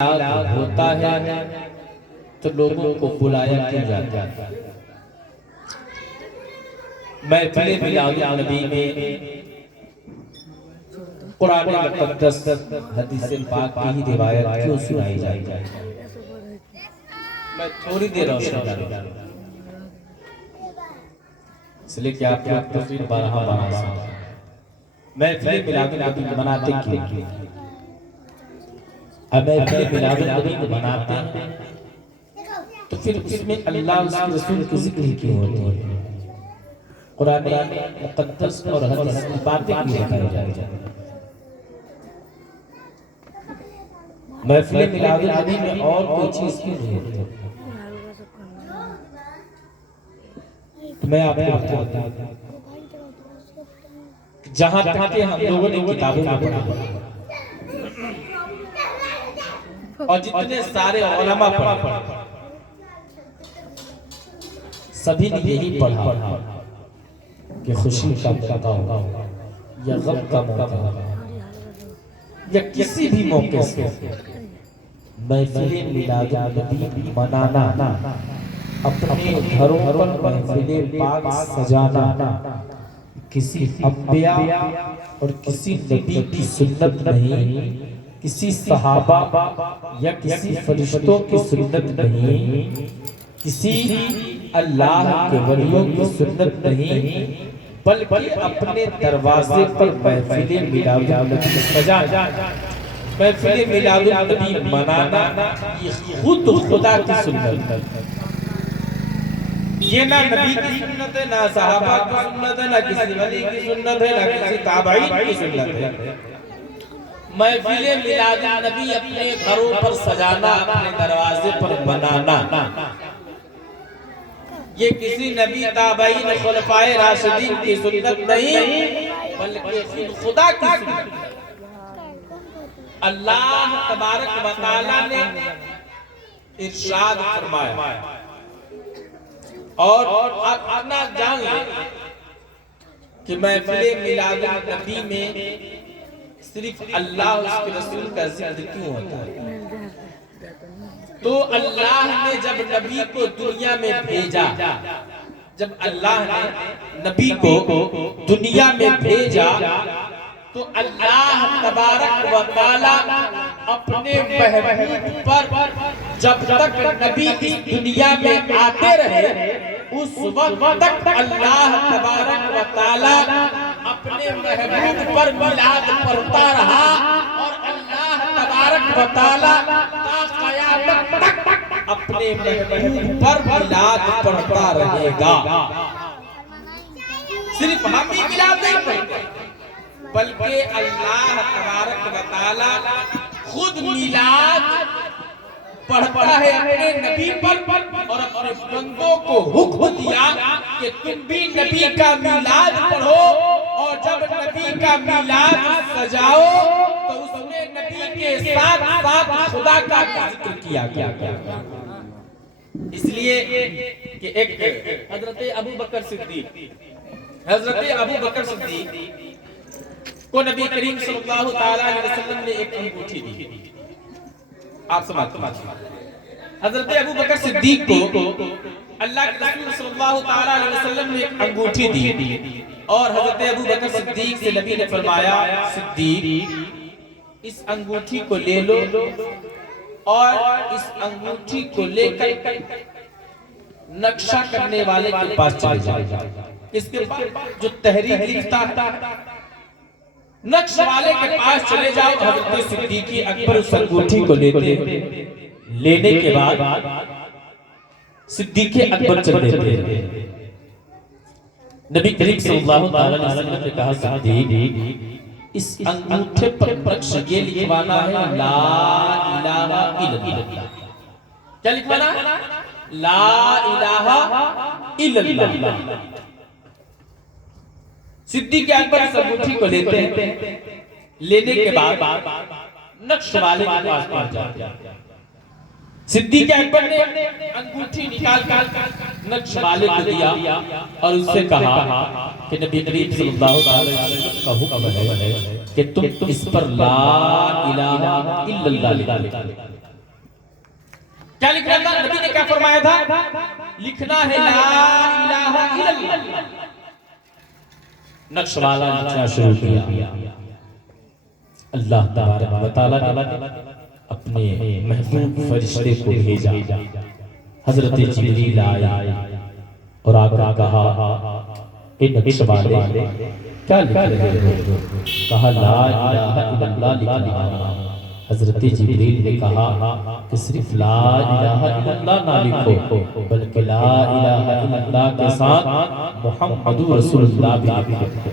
میلاد ہوتا ہے تو لوگوں کو بلایا کیا جاتا ہے۔ محفل میلاد النبی میں قرآن مقدس حدیث پاک کی ہی روایت کیوں سنائی جاتی ہے؟ میں تھوڑی دیر روشن کروں اس لیے کہ آپ کی تصویر بارہا سنیں۔ محفل میلاد النبی مناتے کیوں؟ اب محفل میلاد النبی مناتے ہیں تو پھر اس میں اللہ اس کے رسول کی ذکر ہی کیوں ہوتی ہے؟ قرآن مقدس اور حدیث کی باتیں کیوں بتائی جاتی ہیں؟ محفل میلاد النبی میں اور کوئی چیز کیوں نہیں ہوتی؟ تو میں آپ کو بتاتا ہوں جہاں تک کہ ہم لوگوں نے کتابوں میں پڑھا اور جتنے سارے علماء پڑھا سبھی نے یہی پڑھا کہ خوشی کا موقع ہو یا غم کا موقع ہو یا کسی بھی موقع سے محفل میلاد النبی منانا، اپنے گھروں پر محفل پاک سجانا کسی انبیاء اور کسی نبی کی سنت نہیں، کسی صحابہ یا کسی فرشتوں کی سنت نہیں، کسی اللہ کے ولیوں کی سنت نہیں، بلکہ اپنے دروازے پر محفل میلاد النبی سجانا، محفل میلاد النبی منانا یہ خود خدا کی سنت ہے۔ یہ نہ نبی کی سنت ہے، نہ صحابہ کی سنت ہے، نہ کسی ولی کی سنت ہے، نہ کسی تابعین کی سنت ہے۔ محفل میلاد النبی اپنے گھروں پر سجانا، اپنے دروازے پر بنانا یہ کسی نبی، تابعین، خلفائے راشدین کی سنت نہیں بلکہ خدا کی سنت ہے۔ اللہ تبارک و تعالی نے ارشاد فرمایا اور آپ اپنا جان لیں کہ محفل میلاد النبی میں صرف اللہ اور اس کے رسول کا ذکر کیوں ہوتا ہے؟ تو اللہ نے جب نبی کو دنیا میں بھیجا، جب اللہ نے نبی کو دنیا میں بھیجا تو اللہ تبارک و تعالی اپنے محبوب پر جب تک نبی اس دنیا میں آتے رہے اس وقت تک اللہ تبارک و تعالی اپنے محبوب پر میلاد پڑھتا رہا، اور اللہ تبارک و تعالی تا قیامت تک اپنے محبوب پر میلاد پڑھتا رہے گا۔ صرف ہم ہی میلاد نہیں پڑھتے بلکہ اللہ تبارک و تعالی خود میلاد پڑھتا ہے اپنے نبی پر، اور اپنے بندوں کو حکم دیا کہ تم بھی نبی کا میلاد پڑھو، اور جب نبی کا میلاد سجاؤ تو اس میں نبی کے ساتھ ساتھ خدا کا ذکر کیا گیا۔ اس لیے کہ ایک حضرت ابو بکر صدیق کو نبی کریم صلی اللہ علیہ وسلم نے ایک انگوٹھی دی۔ آپ سمجھتے ہیں حضرت ابو بکر صدیق کو اللہ کے رسول صلی اللہ علیہ وسلم نے ایک انگوٹھی دی، اور حضرت ابو بکر صدیق سے نبی نے فرمایا صدیق اس انگوٹھی کو لے لو اور اس انگوٹھی کو لے کر نقشہ کرنے والے کے پاس چلے جاؤ، اس کے پاس جو تحریر لکھتا ہے نقش والے کے پاس چلے جاؤ۔ حضرت صدیق اکبر اس انگوٹھی کو لینے کے بعد صدیق اکبر چل دیتے۔ نبی کریم صلی اللہ علیہ وسلم نے کہا صدیق اس انگوٹھے پر نقش یہ لکھوانا ہے لا الہ الا اللہ۔ کیا لکھوانا؟ لا الہ الا اللہ۔ صدیق اکبر اس انگوٹھی کو لیتے ہیں، لینے کے بعد نقش والے کے پاس پہنچ جاتے ہیں۔ صدیق اکبر نے انگوٹھی نکال کر نقش والے کو دیا اور اس سے کہا کہ نبی کریم صلی اللہ علیہ وسلم کا حکم ہے کہ تم اس پر لا الہ الا اللہ لکھ کیا لکھنا تھا؟ نبی نے کیا فرمایا تھا؟ لکھنا ہے لا الہ الا اللہ. نقش والا لکھنا شروع کیا. اللہ تبارک و تعالیٰ نے اپنے محبوب فرشتے کو بھیجا. حضرت جبریل آئے اور آ کر کہا اے نقش والے کیا لکھ رہے ہو؟ کہا لا الہ الا اللہ لکھ رہا ہوں. حضرت جبریل نے کہا کہ صرف لا الہ الا اللہ نہ لکھو بلکہ لا الہ الا اللہ کے ساتھ محمد رسول اللہ بھی لکھو.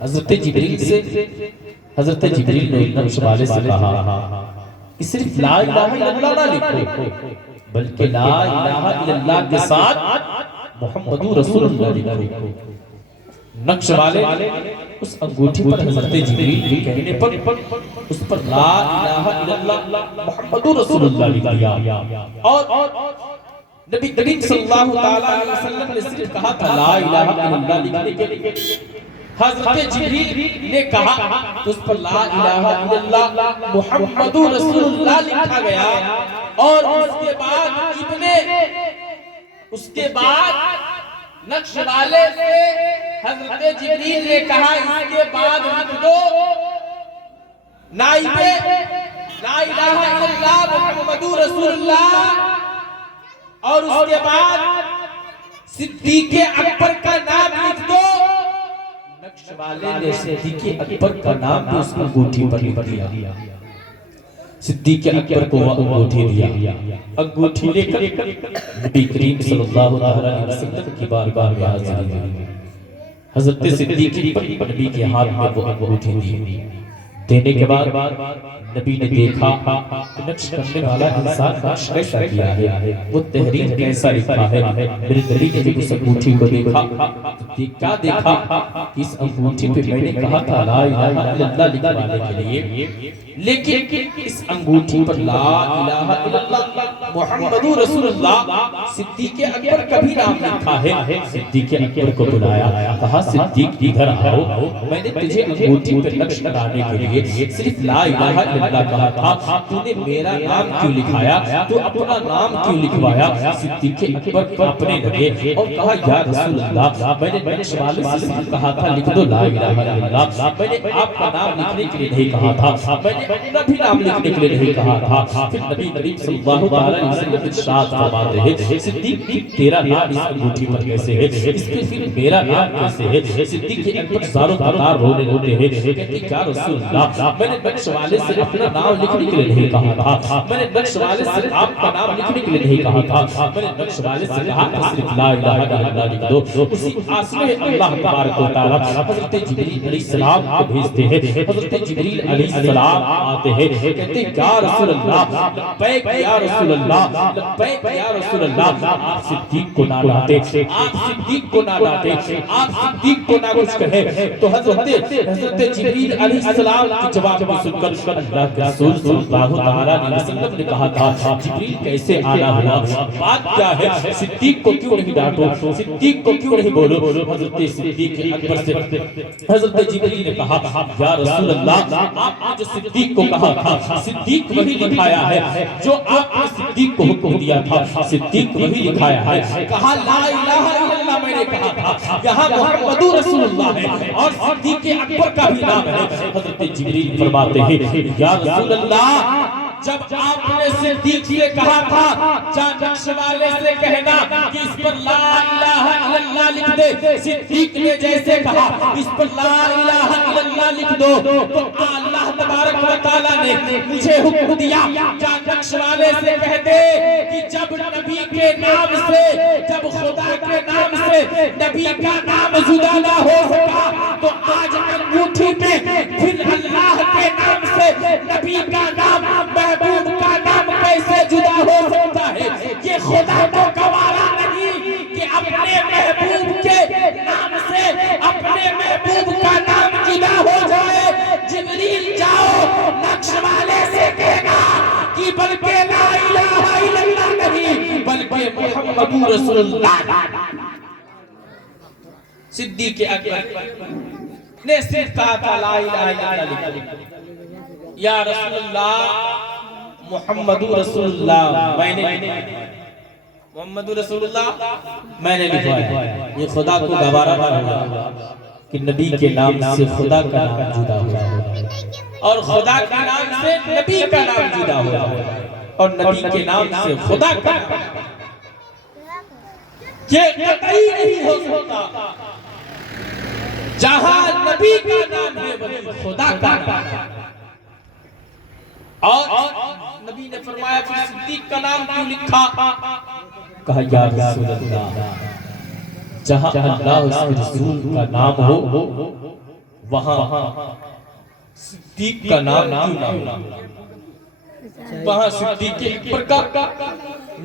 حضرت جبریل نے نقش والے سے کہا کہ صرف لا الہ الا اللہ نہ لکھو بلکہ لا الہ الا اللہ کے ساتھ محمد رسول اللہ لکھو. نقش والے اس انگوٹھی پر حضرت جبریل کے کہنے پر اس پر لا الہ الا اللہ محمد رسول اللہ لکھ دیا. اور نبی کریم صلی اللہ علیہ وسلم نے صرف کہا تھا لا الہ الا اللہ لکھنے کے لیے. حضرت جبریل نے کہا اس پر لا الہ الا اللہ محمد رسول اللہ لکھا گیا. اور اس کے بعد نقش والے سے حضرت جبریل نے کہا اس کے بعد لکھ دو نائب لا الہ الا اللہ محمد رسول اللہ. اور اس کے بعد صدیق اکبر کا نام لکھ دو. نقش والے نے صدیق اکبر کا نام بھی اس انگوٹھی پر لکھ دیا. صدیق اکبر کو وہ انگوٹھی دیا. انگوٹھی لے کر نبی کریم صلی اللہ علیہ وسلم کی بارگاہ میں حاضر ہوئے. حضرت صدیق اکبر نبی کے ہاتھ میں وہ انگوٹھی دی. دینے کے بعد نبی نے دیکھا کہ نقش کرنے والا انسان نقش کیسا کیا ہے, وہ تحریر کیسا لکھا ہے. میرے نبی نے جب اس انگوٹھی کو دیکھا تو کیا دیکھا کہ اس انگوٹھی پہ میں نے کہا تھا لا الہ الا اللہ لکھوانے کے لیے, لیکن اس انگوٹھی پر لا الہ الا اللہ محمد رسول اللہ صدیق اکبر کا بھی نام لکھا ہے. صدیق اکبر کو بلایا, کہا صدیق ادھر آؤ, میں نے تجھے انگوٹھی پر نقش کرانے کے لیے صرف لا الہ الا اللہ کہا تھا, تو نے میرا نام کیوں لکھایا, تو اپنا نام کیوں لکھوایا. صدیق اکبر کانپنے لگے اور کہا یا رسول اللہ میں نے نقش والے سے کہا تھا لکھ دو لا الہ الا اللہ, میں نے آپ کا نام لکھنے کے لیے نہیں کہا تھا, میں نے اپنا بھی نام لکھنے کے لیے نہیں کہا تھا. پھر نبی کریم صلی اللہ علیہ وسلم ارشاد فرماتے ہیں صدیق تیرا نام اس انگوٹھی پر کیسے ہے, اس کے پھر میرا نام کیسے ہے. صدیق اکبر زاروں قطار رونے لگتے ہیں, کہتے کیا رسول اللہ میں نے نقش والے سے اپنا نام لکھنے کے لیے نہیں کہا تھا, میں نے نقش والے سے آپ کا نام لکھنے کے لیے نہیں کہا تھا, میں نے نقش والے سے کہا کہ صرف لا الہ الا اللہ لکھ دو. اسی آسمان اللہ تبارک و تعالی حضرت جبریل علیہ السلام کو بھیجتے ہیں. حضرت جبریل علیہ السلام آتے ہیں, کہتے ہیں یا رسول اللہ لبیک یا رسول اللہ لبیک یا رسول اللہ. آپ صدیق کو نہ ڈانٹے, آپ صدیق کو نہ ڈانٹے, آپ صدیق کو نہ کچھ کہے. تو حضرت جبریل علیہ السلام کی جواب کو سن کر اللہ کے رسول صلی اللہ علیہ وسلم نے کہا تھا جبریل کیسے آنا ہوا, بات کیا ہے, صدیق کو کیوں نہیں ڈانٹو, صدیق کو کیوں نہیں بولو. حضرت صدیق اکبر سے حضرت جبریل نے کہا یا رسول اللہ آپ نے جو صدیق کو کہا تھا صدیق وہی لکھایا ہے جو آپ نے صدیق کو حکم دیا تھا, صدیق وہی لکھایا ہے. کہا لا الہ الا اللہ میں نے کہا تھا, یہاں محمد رسول اللہ ہے اور صدیق اکبر کا بھی نام ہے. حضرت جبریل فرماتے ہیں یا رسول اللہ جب آپ نے صدیق سے کہا تھا جا نقش والے سے کہنا کہ اس پر لا الہ الا اللہ لکھ دے, صدیق نے جیسے کہا اس پر لا الہ الا اللہ لکھ دو, تو اللہ تبارک و تعالیٰ نے مجھے حکم دیا جا نقش والے سے کہہ دے کہ جب نبی کے نام سے, جب خدا کے نام سے نبی کا نام جدا نہ ہو سکا تو آج انگوٹھی پہ پھر اللہ کے نام سے نبی کا نام محبوب کا نام کیسے جدا ہو سکتا ہے. یہ خدا کو گوارا نہیں کہ اپنے محبوب کے نام سے اپنے محبوب کا نام جدا ہو جائے. جبریل جاؤ نقش والے سے کہنا کہ بلکہ لا الہ الا اللہ نہیں بلکہ محمد رسول اللہ. صدیق اکبر نے صرف کہا تھا لا الہ الا اللہ. یا رسول اللہ محمد رسول اللہ میں نے محمد رسول اللہ میں نے لکھوایا. یہ خدا کو گوارا نہ ہوگا کہ نبی کے نام سے خدا کا نام جدا ہوا اور خدا کے نام سے نبی کا نام جدا ہوا اور نبی کے نام سے خدا کا نام. یہ قطعی نہیں ہو سکتا. جہاں نبی کا نام ہے وہیں خدا کا نام ہے. اور نبی نے فرمایا کہ صدیق کا نام کیوں لکھا؟ کہا یا رسول اللہ جہاں اللہ اس کے رسول کا نام ہو وہاں صدیق کا نام کیوں نہ ہو؟ وہاں صدیق کے اکبر کا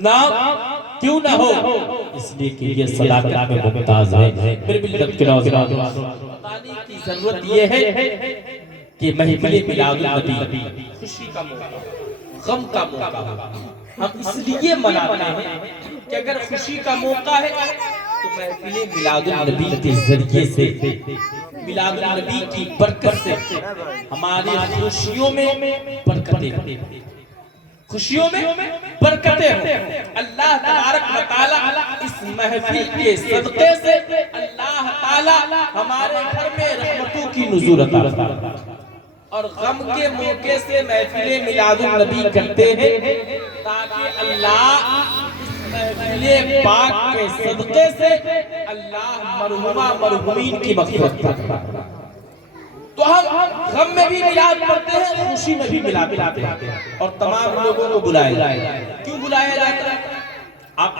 نام کیوں نہ ہو؟ اس لیے کہ یہ صداقت میں ممتاز ہے. میرے ملت کے نوجوان بتانے کی ضرورت یہ ہے کہ محفل میلاد النبی خوشی کا موقع غم کا موقع ہم اس لیے مناتے ہیں کہ اگر خوشی کا موقع ہے تو محفل میلاد النبی کے ذریعے سے میلاد النبی کی برکت سے ہمارے خوشیوں میں برکتیں خوشیوں میں برکتیں ہوں. اللہ تبارک و تعالی اس محفل کے صدقے سے اللہ تعالی ہمارے گھر میں رحمتوں کی نزول عطا فرمائے. اور غم کے موقع سے محفل میلاد النبی کرتے ہیں تاکہ اللہ محفل پاک کے صدقے سے اللہ مرحومہ مرحومین کی مغفرت فرمائے. تو ہم غم میں بھی میلاد پڑھتے ہیں خوشی میں بھی میلاد پڑھتے ہیں اور تمام لوگوں کو بلایا جاتا ہے. کیوں بلایا جاتا ہے؟ آپ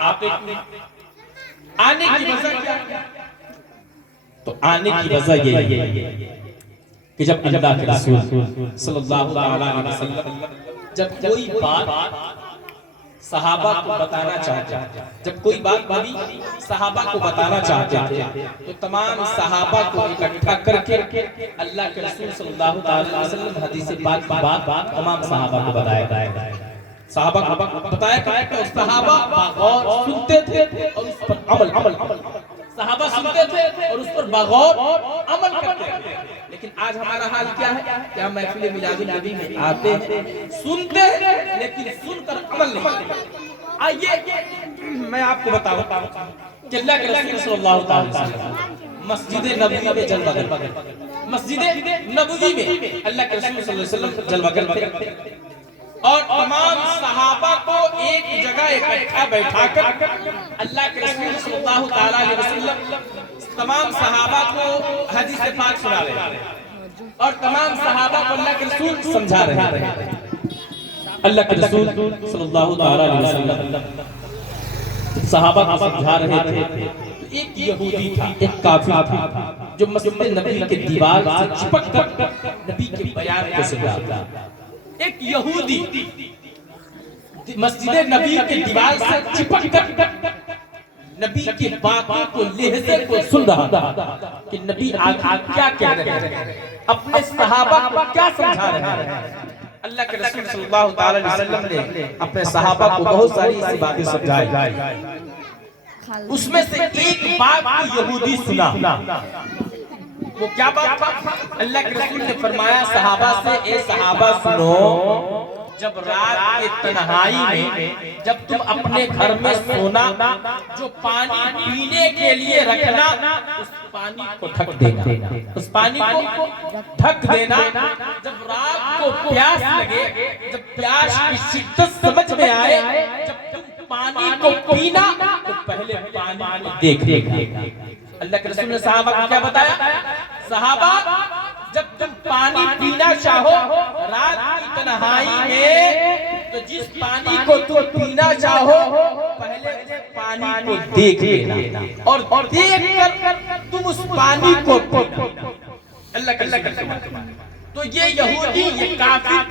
آنے کی وجہ کیا ہے؟ تو آنے کی وجہ یہ ہے کہ جب اللہ کے رسول صلی اللہ علیہ وسلم جب کوئی بات صحابہ کو بتانا چاہتے ہیں جب کوئی بات بنی صحابہ کو بتانا چاہتے ہیں تو تمام صحابہ کو اکٹھا کر کے اللہ کے رسول صلی اللہ علیہ وسلم حدیث پاک کی بات تمام صحابہ کو بتایا. صحابہ کو بتایا کہ صحابہ بغور سنتے تھے اور اس پر عمل صحابہ سنتے تھے اور اس پر بغور عمل کرتے تھے. لیکن آج ہمارا حال کیا ہے کہ ہم محفل میلاد النبی میں آتے ہیں سنتے ہیں لیکن سن کر عمل نہیں کرتے. آئیے میں آپ کو بتاؤں کہ اللہ کے رسول صلی اللہ علیہ وسلم مسجد نبوی میں جلوہ کرتے مسجد نبوی میں اللہ کے رسول صلی اللہ علیہ وسلم جلوہ کرتے اور تمام صحابہ کو ایک جگہ اکٹھا بیٹھا کر اللہ کے رسول صلی اللہ علیہ وسلم تمام صحابہ کو حدیث پاک سنا رہے ہیں اور تمام صحابہ کو اللہ کے رسول سمجھا رہے ہیں. اللہ کے رسول صلی اللہ علیہ وسلم صحابہ کو سمجھا رہے تھے. ایک یہودی تھا ایک کافر تھا جو مسجد نبی کے دیوار سے چپک کر نبی کے بیان کو سن رہا تھا. ایک یہودی مسجد نبی کے دیوار سے چپک کر نبی کی باتوں کو لہجے کو سن رہا تھا کہ نبی آگے کیا کہہ رہے ہیں اپنے صحابہ کو کیا سمجھا رہے ہیں. اللہ کے رسول صلی اللہ علیہ وسلم نے اپنے صحابہ کو بہت ساری ایسی باتیں سمجھائی. اس میں سے ایک بات یہودی سنا. وہ کیا بات تھا؟ اللہ کے رسول نے فرمایا صحابہ سے اے صحابہ سنو جب رات کے تنہائی میں جب تم اپنے گھر میں سونا جو پانی پینے کے لیے رکھنا اس پانی کو ڈھک دینا اس پانی کو ڈھک دینا. جب رات کو پیاس لگے جب پیاس کی شدت سمجھ میں آئے جب تم پانی کو پینا تو پہلے پانی کو دیکھنا. اللہ کے رسول نے صحابہ کو کیا بتایا؟ صحابہ جب تم پانی پینا چاہو رات کی تنہائی میں تو جس پانی کو تم پینا چاہو پہلے اس پانی کو دیکھ لینا اور دیکھ کر تم اس پانی کو پینا. اللہ کے رسول. تو یہ یہودی یہ کافر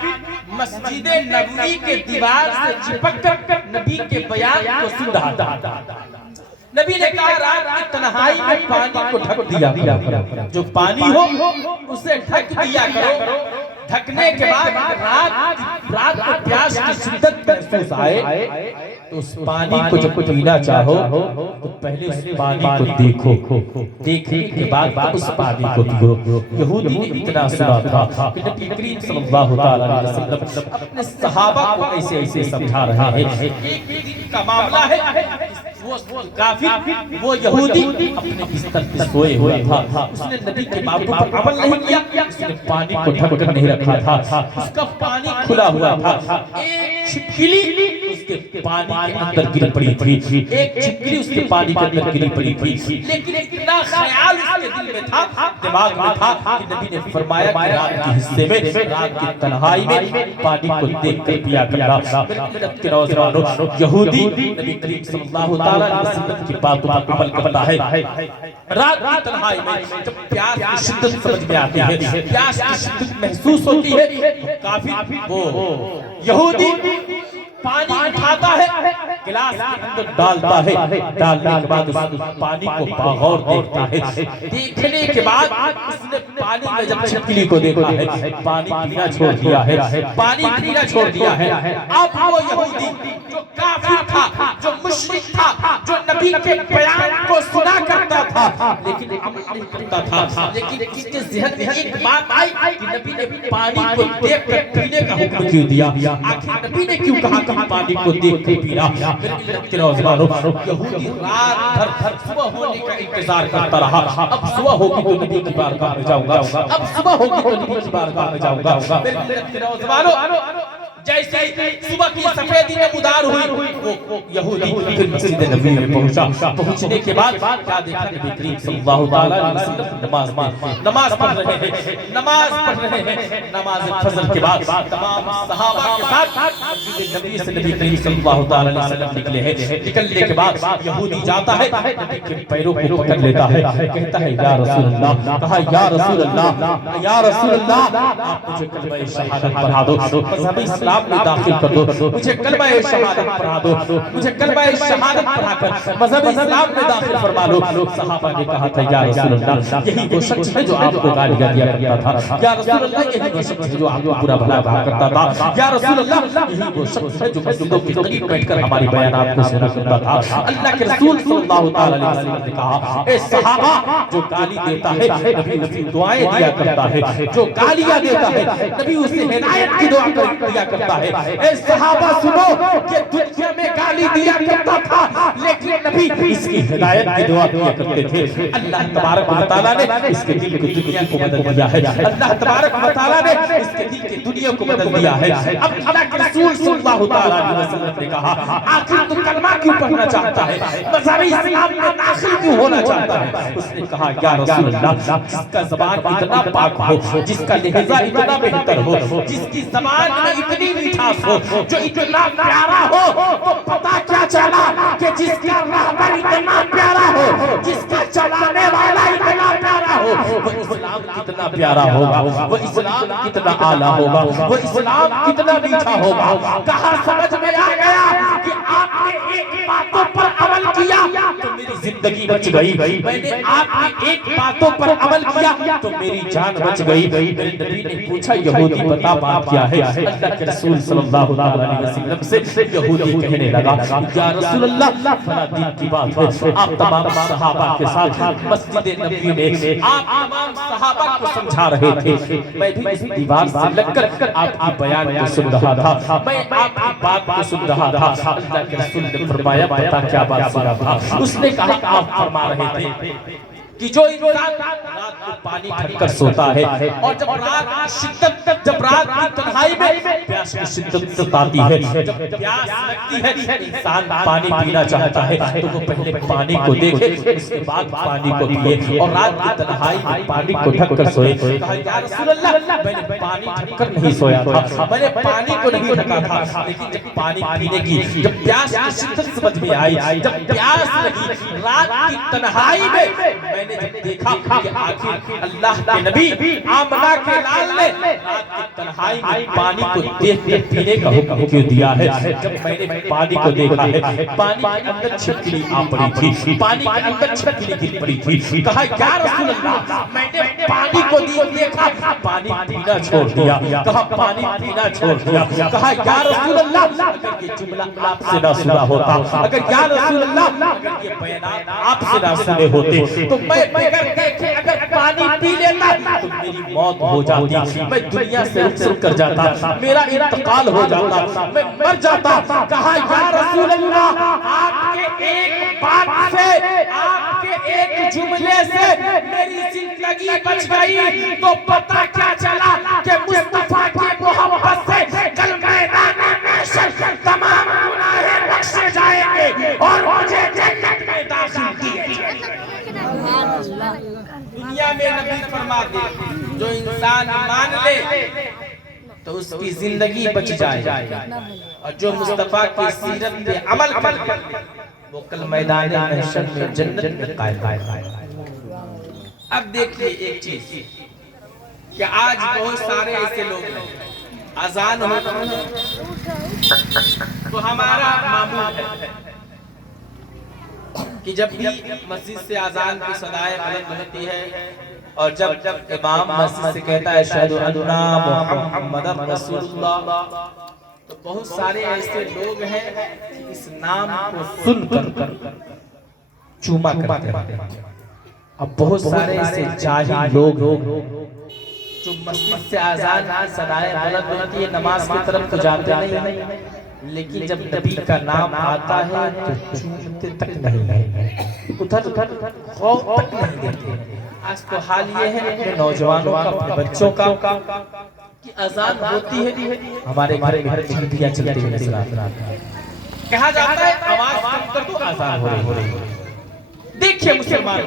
مسجد نبوی کے دیوار سے چپک کر نبی کے بیان کو سن رہا تھا. نبی نے کہا رات کی تنہائی میں پانی کو ڈھک دیا کرو. جو پانی ہو اسے ڈھک دیا کرو. ڈھکنے کے بعد رات کو پیاس کی شدت محسوس آئے تو اس پانی کو جب پینا چاہو تو پہلے اس پانی کو دیکھو، دیکھنے کے بعد اس پانی کو پیو۔ یہودی نے اتنا سنا تھا کہ نبی کریم صلی اللہ تعالیٰ علیہ وسلم اپنے صحابہ کو ایسے ایسے سمجھا رہے ہیں۔ ایک دن کا معاملہ ہے، وہ کافر، وہ یہودی اپنے بستر پہ سوئے ہوا تھا، اس نے نبی کے باتوں پر عمل نہیں کیا، اس نے پانی کو ڈھک کر نہیں رکھا تھا، اس کا پانی کھلا ہوا تھا، ایک چھپکلی اس کے پانی کے اندر گر پڑی تھی، ایک چھپکلی اس کے پانی کے اندر گر پڑی تھی، لیکن اتنا خیال اس کے دل میں تھا، دماغ میں تھا کہ نبی نے فرمایا کہ رات کے حصے میں، رات کی تنہائی میں پانی کو دیکھ کر پیا کرنا۔ میرے نوجوانوں، یہودی نبی کریم صلی اللہ تعالیٰ علیہ وسلم کی باتوں پر عمل کرتا ہے۔ رات کی تنہائی میں جب پیاس کی شدت سمجھ میں آتی ہے، پیاس کی شدت محسوس ہوتی ہے، کافر وہ یہودی پانی اٹھاتا ہے، گلاس کے اندر ڈالتا ہے، ڈالنے کے بعد اس پانی کو باغور دیکھتا ہے، دیکھنے کے بعد اس نے پانی میں جب چھپکلی کو دیکھا ہے، پانی پینا چھوڑ دیا ہے، پانی پینا چھوڑ دیا ہے۔ اب وہ یہودی جو کافر تھا، جو مشرک تھا، جو نبی کے بیان کو سنا کرتا تھا لیکن عمل نہیں کرتا تھا، لیکن اس کے ذہن میں ایک بات آئی کہ نبی نے پانی کو دیکھ کر پینے کا حکم کیوں دیا، آخر نبی نے کیوں کہا کہ پانی کو دیکھ کر پینا۔ میرے ملت کے نوجوانوں، یہودی رات بھر صبح ہونے کا انتظار کرتا رہا، اب صبح ہوگی تو نبی کی بارگاہ میں جاؤں گا، اب صبح ہوگی تو نبی کی بارگاہ میں جاؤں گا۔ میرے ملت کے نوجوانوں، جیسے صبح کی سفیدی نمودار ہوئی، وہ یہودی پھر مسجد نبوی میں پہنچا، پہنچنے کے بعد کیا دیکھا، نبی کریم صلی اللہ تعالیٰ علیہ وسلم نماز پڑھ رہے ہیں، نماز پڑھ رہے ہیں۔ نماز فجر کے بعد تمام صحابہ کے ساتھ مسجد نبوی سے نبی کریم صلی اللہ تعالیٰ علیہ وسلم نکلے ہیں۔ نکلنے کے بعد یہودی جاتا ہے، نبی کے پیروں کو پکڑ لیتا ہے، کہتا ہے یا رسول اللہ، کہا یا رسول اللہ، یا رسول اللہ، آپ مجھے کلمہ شہادت پڑھا دو، مذہب اسلام میں داخل کر دو، مجھے کلمہ شہادت پڑھا دو، مجھے کلمہ شہادت پڑھا کر مذہب اسلام میں داخل فرما لو۔ صحابہ نے کہا تھا یا رسول اللہ، یہی وہ شخص ہے جو آپ کو گالیاں دیا کرتا تھا، یا رسول اللہ یہی وہ شخص ہے جو آپ کو برا بھلا کہا کرتا تھا، یا رسول اللہ یہی وہ شخص ہے جو مسجدوں کے قریب بیٹھ کر ہماری بیانات کو سنا کرتا تھا۔ اللہ کے رسول صلی اللہ تعالی علیہ وسلم نے کہا اے صحابہ، جو گالی دیتا ہے نبی اسے دعائیں دیا کرتا ہے، جو گالیاں دیتا ہے نبی اسے ہدایت کی دعا دیا کرتا ہے۔ اے صحابہ سنو، کہ دنیا میں گالی دیا کرتا تھا لیکن نبی اس کی ہدایت کی دعا دیا کرتے تھے۔ اللہ تبارک و تعالیٰ نے اس کے دل کو دنیا کو بدل دیا ہے، اللہ تبارک و تعالیٰ نے اس کے دل کے دنیا کو بدل دیا ہے۔ اب اللہ کے رسول صلی اللہ تعالیٰ علیہ وسلم نے کہا آخر تو کلمہ کیوں پڑھنا چاہتا ہے، مذہب اسلام میں داخل کیوں ہونا چاہتا ہے؟ اس نے کہا یا رسول اللہ، جس کا زبان اتنا پاک ہو، جس کا لہجہ اتنا بہتر ہو، جس کی زبان میں اتنی مٹھاس ہو، جو اتنا پیارا ہو، تو پتا کیا چلا کہ جس کا رہبر اتنا پیارا ہو، جس کا چلانے والا اتنا پیارا ہو، وہ اسلام کتنا پیارا ہوگا، وہ اسلام کتنا اعلیٰ ہوگا، وہ اسلام کتنا میٹھا ہوگا۔ کہاں سمجھ میں آ گیا کہ آپ نے ایک باتوں پر عمل کیا تو میری زندگی بچ گئی، میں نے آپ کی ایک باتوں پر عمل کیا تو میری جان بچ گئی۔ میرے نبی نے پوچھا یہودی بتا بات کیا ہے؟ اللہ کے رسول صلی اللہ علیہ وسلم سے یہودی کہنے لگا یا رسول اللہ، فلاں دین کی بات ہے، آپ تمام صحابہ کے ساتھ مسجد نبوی میں آپ تمام صحابہ کو سمجھا رہے تھے، میں بھی اس دیوار سے لگ کر آپ کی بیان کو سن رہا تھا، میں آپ کی بات کو سن رہا تھا۔ اللہ کے رسول نے فرمایا بتا کیا بات سنا تھا؟ اس نے کہا آپ فرما رہے تھے کہ جو انسان رات کو پانی پھٹ کر سوتا ہے اور جب رات کی تنہائی میں پیاس کی شدت ستاتی ہے، جب پیاس لگتی ہے انسان پانی پینا چاہتا ہے تو وہ پہلے پانی کو دیکھے اس کے بعد پانی کو پیے، اور رات کی تنہائی میں پانی کو ڈھک کر سوئے۔ کہا یا رسول اللہ، میں نے پانی ڈھک کر نہیں سویا تھا، میں نے پانی کو نہیں ڈھکا تھا، لیکن جب پانی پینے کی جب پیاس کی شدت سمجھ میں آئی، جب پیاس لگی رات کی تنہائی میں نے جب دیکھا کہ آخر اللہ کے نبی آمنہ کے لال نے رات کی تنہائی میں پانی کو دیکھ کر پینے کا حکم کیوں دیا ہے؟ جب میں نے پانی کو دیکھا ہے، پانی کے اندر چھپکلی آ پڑی تھی، پانی کے اندر چھپکلی گر پڑی تھی، کہا یا رسول اللہ میں نے پانی کو دیکھا، پانی پینا چھوڑ دیا، کہا پانی پینا چھوڑ دیا، کہا یا رسول اللہ اگر یہ جملہ آپ سے نہ سنا ہوتا، اگر یا رسول اللہ اگر یہ بیانات آپ سے نہ سنے ہوتے تو میں بغیر دیکھے اگر پانی پی لیتا تو میری موت ہو جاتی، میں دنیا سے رخصت کر جاتا، میرا انتقال ہو جاتا، میں مر جاتا۔ کہا یا رسول اللہ آپ کے ایک بات سے، آپ کے ایک جملے سے میری زندگی بچ گئی، تو پتہ کیا چلا کہ مصطفیٰ کی محبت سے کل میدان محشر تمام گناہ بخشے جائیں گے اور مجھے جنت میں داخل کیے جائیں گے۔ دنیا میں نبی فرما دے جو انسان مان لے تو اس کی زندگی بچ جائے، اور جو مصطفیٰ کی سیرت پہ عمل کر لے وہ کل میدان محشر میں جنت میں قائم ہے۔ اب دیکھئے ایک چیز کہ آج بہت سارے ایسے لوگ ہیں، اذان ہوتا ہے تو ہمارا معمول ہے کہ جب بھی مسجد سے اذان کی صدائے بلند ہوتی ہے اور جب امام مسجد سے کہتا ہے اشہدو ان محمد رسول اللہ، تو بہت سارے ایسے لوگ ہیں کہ اس نام کو سن کر چوما کرتے ہیں۔ اب بہت سارے ایسے جاہل لوگ جو مسجد سے اذان کی صدائے بلند ہوتی ہے نماز کی طرف تو جاتے نہیں، لیکن جب نبی کا نام آتا ہے تو چومتے تک نہیں ہیں، ادھر خوف تک نہیں دیتے۔ آج تو حال یہ ہے اپنے نوجوانوں کا، اپنے بچوں کا کہ اذان ہوتی ہے ہمارے گھر میں گھنٹیاں چلتی ہیں نظر آتی ہیں، کہا جاتا ہے آواز کم کر دو اذان ہو رہی ہے۔ دیکھئے مسلمان،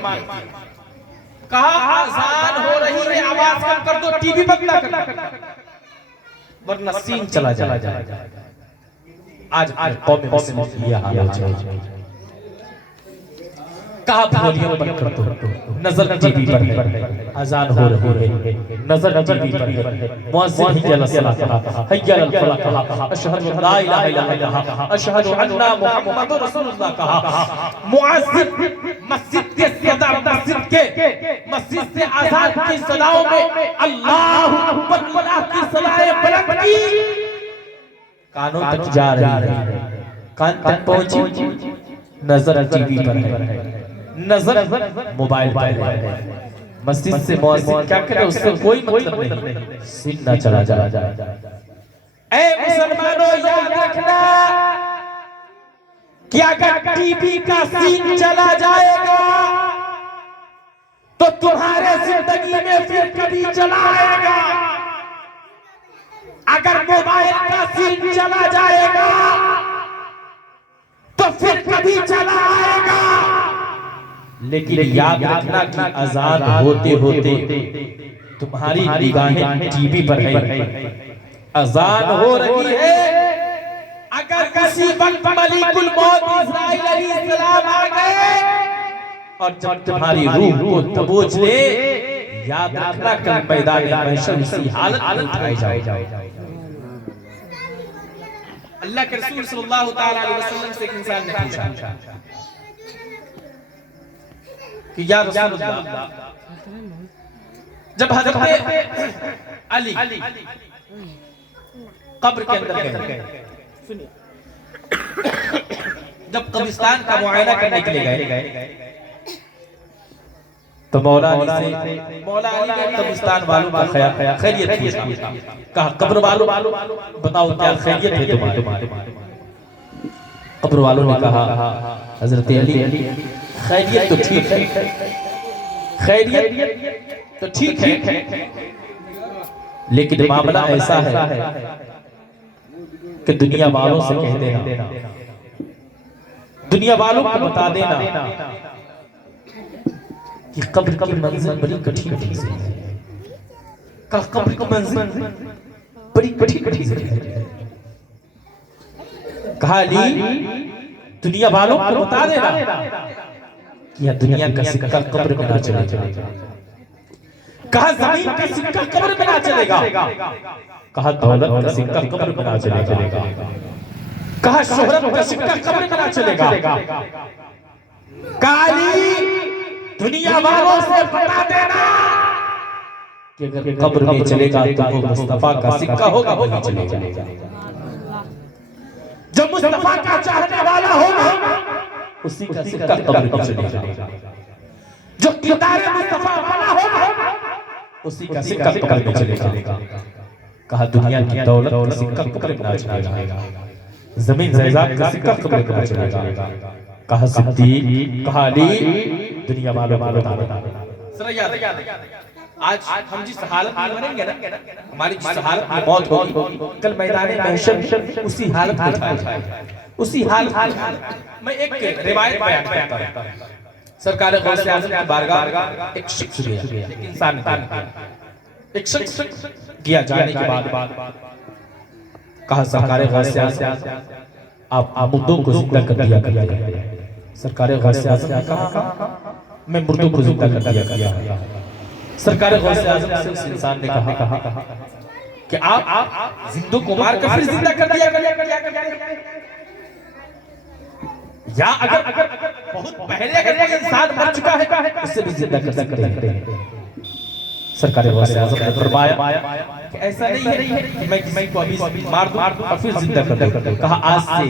کہا اذان ہو رہی ہے آواز کم کر دو، ٹی وی بند نہ کرنا ورنہ سین چلا جائے۔ آج قوم مسلم کی یہ حال ہو جائے، کہا بھولیوں بند کر دو، نظر ٹی وی پر ہے، اذان ہو رہی ہے، نظر ٹی وی پر ہے، مؤذن حی علی الصلاۃ کہا، حی علی الفلاح کہا، اشہد ان لا الہ الا اللہ کہا، اشہد ان محمد رسول اللہ کہا۔ مؤذن مسجد کے صدا، مسجد سے اذان کی صداؤں میں اللہ اکبر اللہ کی صدائیں بلند کی، کانوں تک جا رہی ہے، کان تک پہنچی، نظر ٹی وی پر ہے، نظر موبائل پر ہے۔ مسجد سے مؤذن کیا کرے اس سے کوئی مطلب نہیں، سن نہ چلا جائے۔ اے مسلمانوں یاد رکھنا کہ اگر ٹی وی کا سین چلا جائے گا تو تمہارے زندگی میں پھر کبھی چلا آئے گا، اگر موبائل کا سین چلا جائے گا تو پھر کبھی چلا آئے گا۔ لیکن یاد رکھنا کہ اذان ہوتے ہوتے تمہاری نگاہیں ٹی وی پر ہے، اذان ہو رہی ہے، اگر کسی وقت ملک الموت اسرائیل علیہ السلام آ گئے اور جب تمہاری روح کو دبوچ لے، یاد رکھنا کہ میدان محشر اسی حالت میں اٹھائے جاؤ۔ اللہ کے رسول صلی اللہ تعالیٰ علیہ وسلم سے ایک انسان نے پوچھا کہ یا رسول اللہ، جب حضرت علی قبر کے اندر گئے، جب قبرستان کا معائنہ کرنے کے لیے گئے تو مولا علی نے قبرستان والوں کا خیریت پوچھا، کہا قبر والوں بتاؤ کیا خیریت ہے تمہاری؟ قبر والوں نے کہا حضرت علی خیریت تو ٹھیک ہے، خیریت تو ٹھیک ہے، لیکن معاملہ ایسا ہے کہ دنیا والوں سے کہہ دینا، دنیا والوں کو بتا دینا کہ قبر کی منزل بڑی کٹھن ہے، کہا قبر کی منزل بڑی کٹھن ہے، کہا علی دنیا والوں کو بتا دینا کیا دنیا کا سکہ قبر میں نہ چلے گا؟ کہا زمین کا سکہ قبر میں نہ چلے گا؟ کہا دولت کا سکہ قبر میں نہ چلے گا؟ کہا شہرت کا سکہ قبر میں نہ چلے گا؟ کالی دنیا والوں سے بتا دینا کہ اگر قبر میں چلے گا تو وہ مصطفیٰ کا سکہ ہوگا، وہی چلے گا۔ جو مصطفیٰ کا چاہنے والا ہوگا اسی کا سکہ قبر میں چلے گا، جو کردار مصطفیٰ والا ہوگا اسی کا سکہ قبر میں چلے گا۔ کہا دنیا کی دولت کا سکہ قبر میں نہ چلے گا، زمین زیزات کا سکہ قبر میں نہ چلے گا۔ کہا صدیق، کہا علی، دنیا والوں کو بتا دینا۔ سر یاد آج ہم جس حالت میں مریں گے نا، ہماری جس حالت میں موت ہوگی، کل میدان محشر اسی حالت میں اٹھائے، اسی حالت میں ایک روایت بیان کرتا ہوں۔ سرکار غوث اعظم کی بارگاہ ایک شخص گیا، ایک انسان گیا، ایک شخص گیا جانے کے بعد کہا سرکار غوث اعظم آپ مردوں کو زندہ کر دیا کرتے ہیں۔ سرکار غوث اعظم نے کہا میں مردوں کو زندہ کر دیا کرتا ہوں۔ سرکار غوث اعظم سے اس انسان نے کہا کہ آپ زندوں کو مار کر پھر زندہ کر دیا کرتے ہیں، یا اگر بہت پہلے اگر کوئی انسان مر چکا ہے اسے بھی زندہ کر سکتے ہیں۔ سرکار غوث اعظم نے فرمایا کہ ایسا نہیں ہے کہ میں کسی کو ابھی مار دوں اور پھر زندہ کر دوں۔ کہا آج سے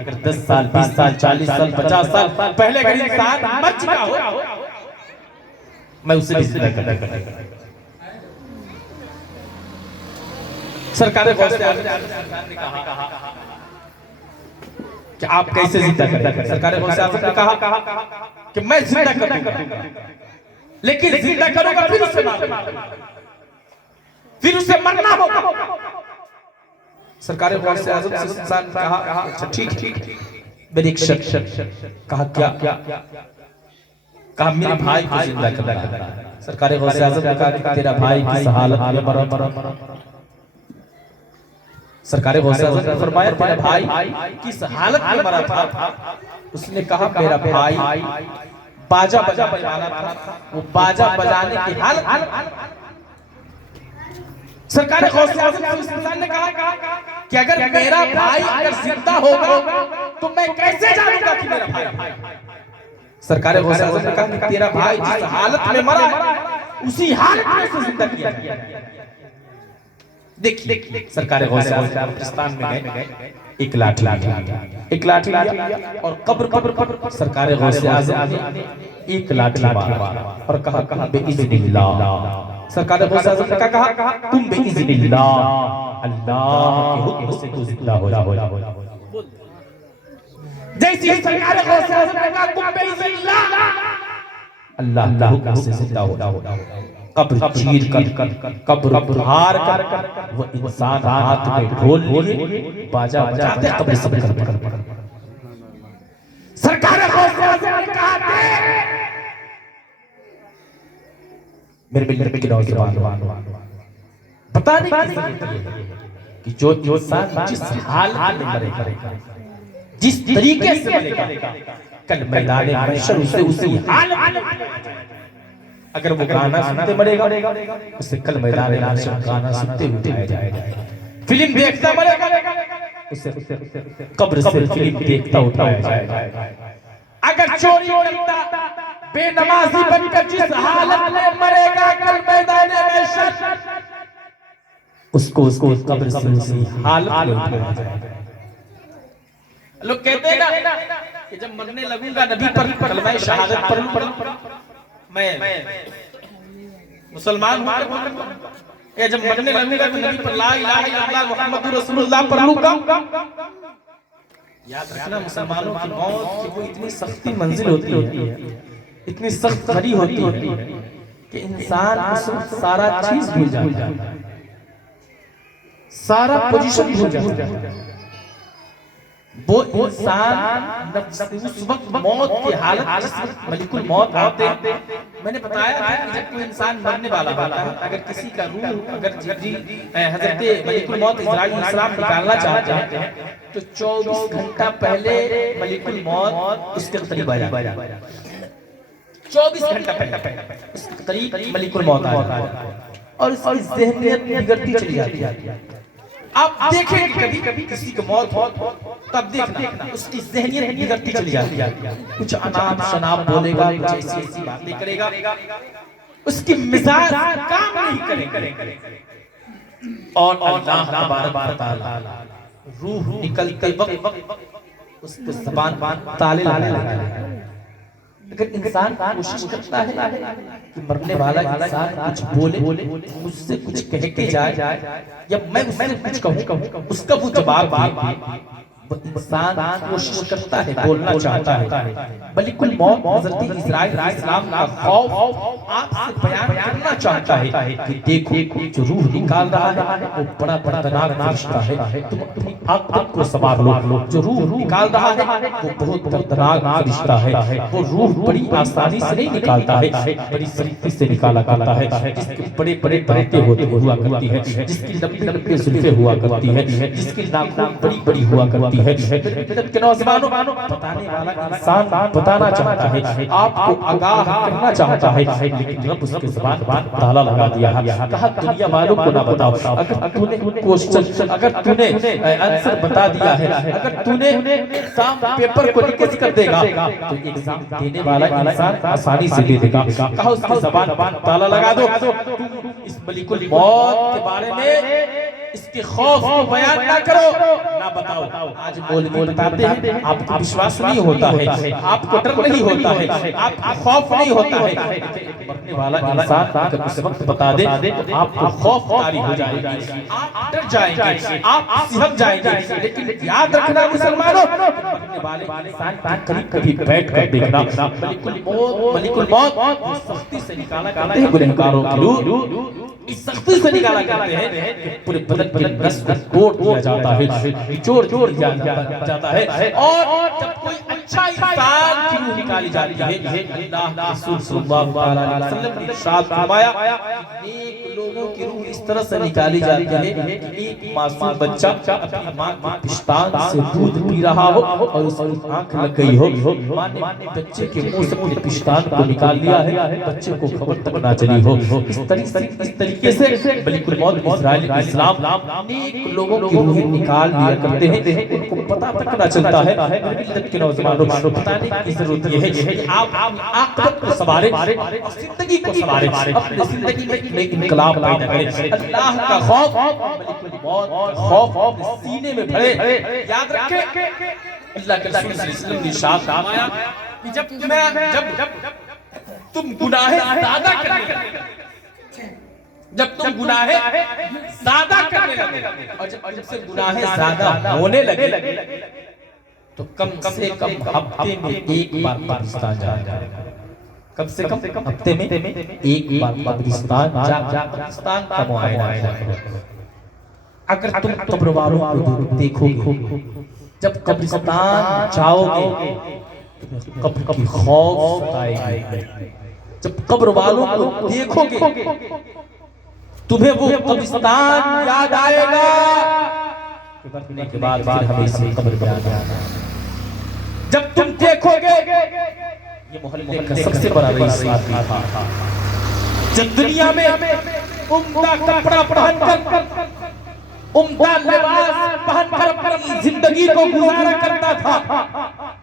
اگر 10 سال 20 سال 40 سال 50 سال پہلے اگر انسان مر چکا ہو میں اسے بھی زندہ کر دوں۔ سرکار غوث اعظم نے کہا کہ آپ کیسے زندہ کریں گے؟ سرکار غوث اعظم نے کہا کہ میں زندہ کر دوں گا، لیکن زندہ کروں گا پھر اسے ماروں گا، پھر اسے مرنا ہوگا۔ سرکار غوث اعظم سے انسان نے کہا اچھا ٹھیک میری ایک شرط۔ کہا کیا؟ کہا میرے بھائی کو زندہ کرنا۔ سرکار غوث اعظم نے کہا کہ تیرا بھائی کس حالت میں مرا؟ سرکار غوث اعظم نے فرمایا تیرا بھائی کس حالت میں مرا تھا؟ اس نے کہا میرا بھائی باجا بجانا تھا، وہ باجا بجانے کی حالت۔ سرکار غوث اعظم سے اس انسان نے کہا کہ اگر میرا بھائی اگر زندہ ہوگا تو میں کیسے جانوں گا کہ میرا بھائی؟ سرکار غوث اعظم نے کہا کہ تیرا بھائی جس حالت میں مرا اسی حالت میں اسے زندہ کیا گیا۔ دیکھیں سرکار غوث اعظم پاکستان میں گئے، ایک لاٹھی لیا اور قبر سرکار غوث اعظم نے ایک لاٹھی مارا اور کہا بے اذن اللہ۔ سرکار غوث اعظم نے کہا تم بے اذن اللہ، اللہ کے حکم سے تو زندہ ہو جاؤ۔ جیسی سرکار غوث اعظم نے کہا تم بے اذن اللہ، اللہ کے حکم سے زندہ ہو جاؤ۔ قبر چیر کر قبر بھار کر وہ انسان ہاتھ میں ڈھول لیے باجا بجاتے قبر سے نکل پڑا۔ سرکار غوث اعظم نے کہا میرے ملت کے نوجوان بتانے کی ضرورت ہے کہ جو انسان جس حالت میں مرے گا، جس طریقے سے مرے گا، کل میدان محشر اسے اسی حالت میں اگر وہ گانا سنتے مرے گا اسے کل میدان محشر گانا سنتے اٹھایا جائے گا۔ فلم دیکھتا مرے گا اسے قبر سے فلم دیکھتا اٹھایا جائے گا۔ اگر چوری کرتا بے نمازی بن کر جس حالت میں مرے گا کل میدان محشر اس کو قبر سے اسی حالت میں اٹھایا جائے گا۔ لوگ کہتے ہیں نا کہ جب مرنے لگوں گا نبی پر کلمہ شہادت پڑھوں میں مسلمان ہوں، یا جب مرنے لگوں گا تو نبی پر لا الہ الا اللہ محمد رسول اللہ پڑھوں گا۔ یاد رکھنا مسلمانوں کی موت کی وہ اتنی سختی منزل ہوتی ہے، اتنی سخت گھڑی ہوتی ہے کہ انسان اس وقت سارا چیز بھول جاتا ہے، سارا پوزیشن بھول جاتا ہے۔ وہ انسان اس وقت موت کی حالت جس وقت ملک الموت آتے ہیں، میں نے بتایا تھا کہ جب کوئی انسان مرنے والا ہوتا ہے اگر کسی کا روح اگر حضرت ملک الموت اسرائیل علیہ السلام نکالنا چاہتے ہیں تو 24 گھنٹہ پہلے ملک الموت اس کے قریب آ جاتا ہے۔ 24 گھنٹہ پہلے اس کے قریب ملک الموت آتا ہے اور اس کی ذہنیت بگڑتی چلی جاتی ہے. آپ دیکھیں کہ کبھی کبھی کسی کو موت ہو تب دیکھنا اس کی ذہنیت بگڑتی چلی جاتی ہے. کچھ اناب شناب بولے گا, کچھ ایسی ایسی باتیں کرے گا, اس کی مزاج کام نہیں کرے گا. اور اللہ تبارک و تعالی روح نکلتے وقت اس کے زبان تالے لانے لگا. اگر انسان کوشش کرتا ہے کہ مرنے والا انسان کچھ بولے, مجھ سے کچھ کہہ کے جائے یا میں اس سے کچھ کہوں, اس کا وہ جواب وہ انسان کوشش کرتا ہے, بولنا چاہتا ہے. ملک الموت حضرت عزرائیل علیہ السلام کا خوف آپ سے بیان کرنا چاہتا ہے کہ دیکھو جو روح نکال رہا ہے وہ بڑا دردناک فرشتہ ہے, تم اپنی عقل کو سنبھال لو. جو روح نکال رہا ہے وہ بہت دردناک فرشتہ ہے. وہ روح بڑی آسانی سے نہیں نکالتا ہے, بڑی سختی سے نکالا کرتا ہے. جس کے بڑے بڑے دانتیں ہوا کرتی ہے, جس کی لمبی لمبی زلفیں ہوا کرتی ہے, جس کی ناخن بڑی بڑی ہوا کرتی ہے. مدد کے نوجوانوں, بتانے والا انسان بتانا چاہتا ہے, آپ کو آگاہ کرنا چاہتا ہے, لیکن رب اس کے زبان تالا لگا دیا ہے. کہا دنیا والوں کو نہ بتاؤ. اگر تو نے کوشچن, اگر تو نے آنسر بتا دیا ہے, اگر تو نے ایگزام پیپر کو لکھ کر دے گا تو ایگزام دینے والا انسان آسانی سے دے دے گا. کہا اس کی زبان تالا لگا دو. تم اس ملک الموت کے بارے میں اس کے خوف کو بیان نہ کرو, نہ بتاؤ. آج مولوی بتاتے ہیں, آپ کو وشواس نہیں ہوتا ہے, آپ کو ڈر نہیں ہوتا ہے, آپ کو خوف نہیں ہوتا ہے. مرنے والا انسان اگر اس وقت بتا دے تو آپ کو خوف طاری ہو جائے گی, آپ ڈر جائیں گے, آپ سہم جائیں گے. لیکن یاد رکھنا مسلمانوں, مرنے والے انسان کے قریب کبھی بیٹھ کر دیکھنا. ملک الموت سختی سے نکالا کرتے ہیں گنہگاروں کی روح, اس سختی سے نکالا کرتے ہیں کہ پورے بدن کے نس کو توڑ دیا جاتا ہے, نچوڑ دیا جاتا ہے. اور جب کوئی اچھا انسان کی روح نکالی جاتی ہے, اللہ کے رسول صلی اللہ علیہ وسلم نے ارشاد فرمایا نیک لوگوں کی روح اس طرح سے نکالی جاتی ہے کہ ایک معصوم بچہ اپنی ماں کے پشتان سے دودھ پی رہا ہو اور اس کی آنکھ لگ گئی ہو, ماں نے بچے کے منہ سے اپنے پشتان کو نکال لیا ہے, بچے کو خبر تک نہ چلی ہو. اس طریقے سے ملک الموت عزرائیل علیہ السلام نیک لوگوں کی روحیں نکال لیا کرتے ہیں, ان کو پتہ تک نہ چلتا ہے. ملت کے نوجوانوں بتانے کی ضرورت یہ ہے کہ آپ عاقبت کو سنواریں, زندگی کو سنواریں, اپنی زندگی میں انقلاب پیدا کریں. اللہ کا خوف, ملک الموت کا خوف اپنے سینے میں بھرے. یاد رکھیں اللہ کے رسول صلی اللہ علیہ وسلم نے ارشاد فرمایا کہ جب تم گناہ زیادہ کرنے لگے, جب تم گناہ زیادہ کرنے لگے اور جب سے گناہ زیادہ ہونے لگے تو کم سے کم ہفتے میں ایک بار قبرستان جانا. کم سے کم ہفتے میں ایک بار قبرستان جا قبرستان کا معائنہ کرو. اگر تم قبر والوں کو دیکھو گے, جب قبرستان جاؤ گے قبر کی خوف آئے گی. جب قبر والوں کو دیکھو گے تمہیں وہ قبرستان یاد آئے گا. مرنے کے بعد پھر ہمیں اسی قبر میں آنا. جب تم دیکھو گے یہ محلے کا سب سے بڑا رئیس آدمی تھا, جب دنیا میں عمدہ کپڑا پہن کر, عمدہ لباس پہن کر اپنی زندگی کو گزارا کرتا تھا,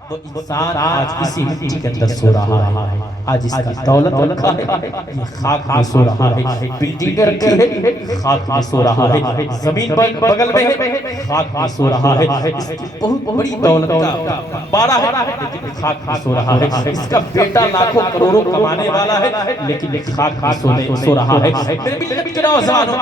وہ انسان آج اسی مٹی کے اندر سو رہا ہے. آج اس کی دولت رکھا ہے, یہ خاک میں سو رہا ہے. بلڈنگیں رکھی ہے, خاک میں سو رہا ہے. زمین بغل میں ہے, خاک میں سو رہا ہے. اس کی بہت بڑی دولت کا بارہ ہے لیکن خاک میں سو رہا ہے. اس کا بیٹا لاکھوں کروڑوں کمانے والا ہے لیکن خاک میں سو رہا ہے. میرے ملت کے نوجوانوں,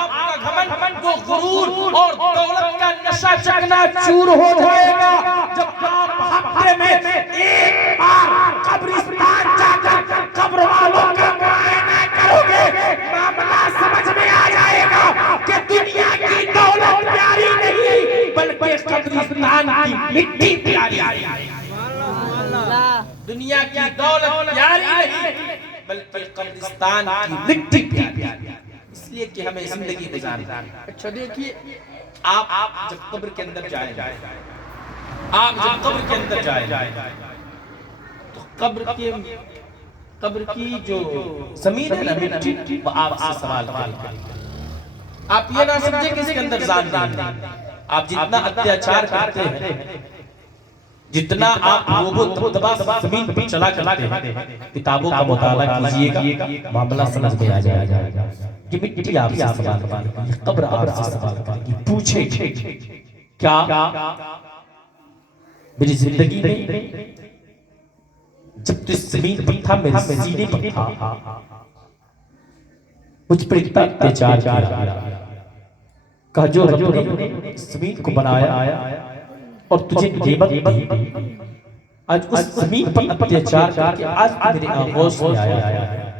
آپ کا گھمنڈ, وہ غرور اور دولت کا نشہ چکنا چور ہو جائے گا جب آپ ہفتے میں ایک بار قبرستان جا کر قبر والوں کا معائنہ کرو گے. معاملہ سمجھ میں آ جائے گا کہ دنیا کی دولت پیاری نہیں بلکہ قبرستان کی مٹی پیاری ہے. دنیا کی دولت پیاری نہیں بلکہ قبرستان کی مٹی پیاری ہے. اس لیے کہ ہمیں زندگی گزارنی. اچھا دیکھیے, آپ جب قبر کے اندر جائیں, آپ جب قبر کے اندر جائیں تو قبر کے قبر کی جو زمین ہے نا مٹی وہ آپ سے سوال کرے گی۔ آپ یہ نہ سمجھے کہ اس کے اندر ظالم نہیں، آپ جتنا اتیاچار کرتے ہیں، جتنا آپ لوگوں دبا زمین پر چلا کرتے ہیں، کتابوں کا مطالعہ کیجئے گا، معاملہ سمجھ میں آ جائے گا کہ مٹی آپ سے سوال کرے گی، قبر آپ سے سوال کرے گی، پوچھے گی کیا میری زندگی میں جب تو اس زمین پر تھا، میرے سینے پر تھا، مجھ پر اتنا اتیاچار کیا، کہا جو رب نے زمین کو بنایا اور تجھے نعمت دی، آج اس زمین پر اتیاچار کر کے آج تو میرے آغوش میں آیا،